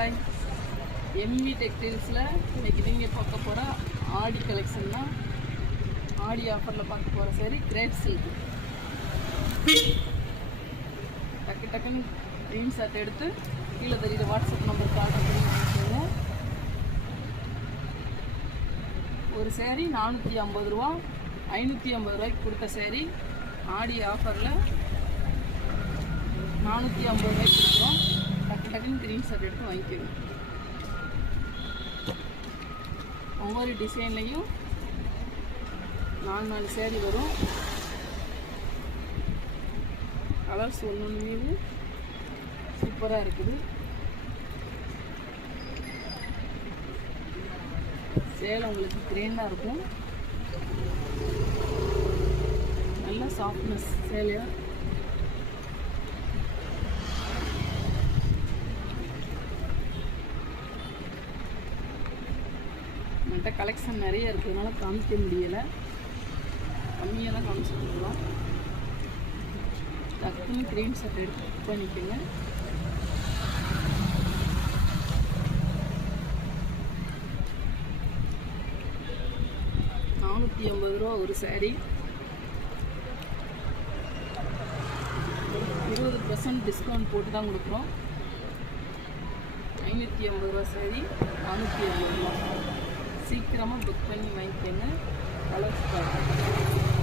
பாய். MV டெக்ஸ்டைல்ஸில் இன்றைக்கி நீங்கள் பார்க்க போகிற ஆடி கலெக்ஷன் தான். ஆடி ஆஃபரில் பார்க்க போகிற சரி கிரேப் சில்க். டக்குன்னு க்ரீன் ஷர்ட் எடுத்து கீழே தெரியுற வாட்ஸ்அப் நம்பருக்கு ஆர்டர் பண்ணி வாங்கிக்கோங்க. ஒரு சேரீ 450 ரூபா. 550 ரூபாய்க்கு கொடுத்த சேரீ ஆடி ஆஃபரில் 450 ரூபாய்க்கு கொடுக்குறோம். டக்குன்னு க்ரீன் ஷர்ட் எடுத்து வாங்கிக்கோங்க. ஒவ்வொரு டிசைன்லையும் 4 சேரீ வரும். கலர்ஸ் ஒன்று மீது சூப்பராக இருக்குது. சேலை உங்களுக்கு கிரேண்டாக இருக்கும். நல்ல சாஃப்ட்னஸ் சேலையா. நம்மகிட்ட கலெக்ஷன் நிறைய இருக்கிறதுனால காமிக்க முடியலை. கம்மியாக தான் காமிச்சிருக்கலாம். டக்குன்னு க்ரீன் ஷர்ட் எடுத்து புக் பண்ணிக்கோங்க. $450 ஒரு சாரீ. 20% டிஸ்கவுண்ட் போட்டு தான் கொடுக்குறோம். 550 ரூபா சாரீ 450 ரூபா. சீக்கிரமாக புக் பண்ணி வாங்கிக்கோங்க. கலர்ஸ் பார்த்து